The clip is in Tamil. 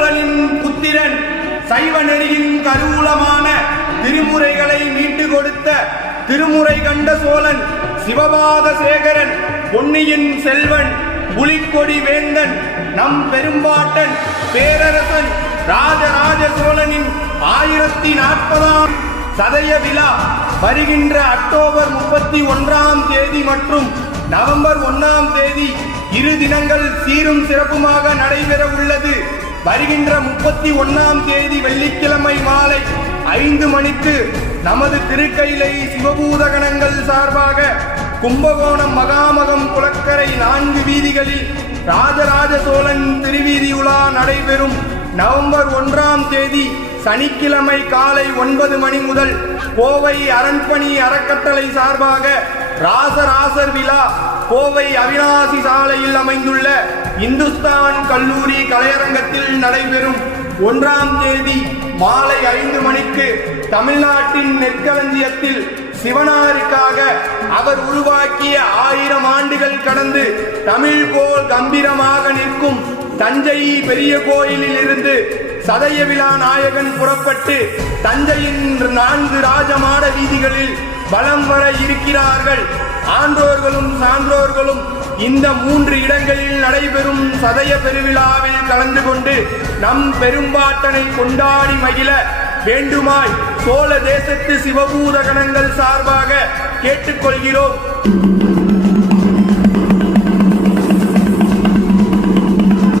சோழனின் புத்திரன் சைவ நெறியின் கருவூலமான திருமுறைகளை மீட்டு கொடுத்த திருமுறை கண்ட சோழன் சிவபாத சேகரன் பொன்னியின் செல்வன் புலிக்கொடி வேந்தன் நம் பெரும்பாட்டன் பேரரசன் ராஜராஜ சோழனின் 1040ஆம் சதய விழா வருகின்ற அக்டோபர் 31ஆம் தேதி மற்றும் நவம்பர் 1ஆம் தேதி இரு தினங்கள் சீரும் சிறப்புமாக நடைபெற உள்ளது. வருகின்ற 31ஆம் தேதி வெள்ளிக்கிழமை மாலை 5 மணிக்கு நமது திருக்கையிலை சிவபூதகணங்கள் சார்பாக கும்பகோணம் மகாமகம் குளக்கரை 4 வீதிகளில் ராஜராஜ சோழன் திருவீதி உலா நடைபெறும். நவம்பர் 1ஆம் தேதி சனிக்கிழமை காலை 9 மணி முதல் கோவை அரண்பணி அறக்கட்டளை சார்பாக ராசராசர் விழா கோவை அவிநாசி சாலையில் அமைந்துள்ள இந்துஸ்தான் கல்லூரி கலையரங்கத்தில் நடைபெறும். 1ஆம் தேதி மாலை 5 மணிக்கு தமிழ்நாட்டின் நெற்களஞ்சியத்தில் சிவனாருக்காக அவர் உருவாக்கிய 1000 ஆண்டுகள் கடந்து தமிழ் போல் கம்பீரமாக நிற்கும் தஞ்சை பெரிய கோயிலில் இருந்து சதய விழா நாயகன் புறப்பட்டு தஞ்சையின் 4 ராஜமாட வீதிகளில் வலம் வர இருக்கிறார்கள். ஆன்றோர்களும் சான்றோர்களும் இந்த 3 இடங்களில் நடைபெறும் சதய பெருவிழாவில் கலந்து கொண்டு நம் பெரும்பாட்டனை கொண்டாடி மகிழ வேண்டுமாய் சோழ தேசத்து சிவபூத கணங்கள் சார்பாக கேட்டுக்கொள்கிறோம்.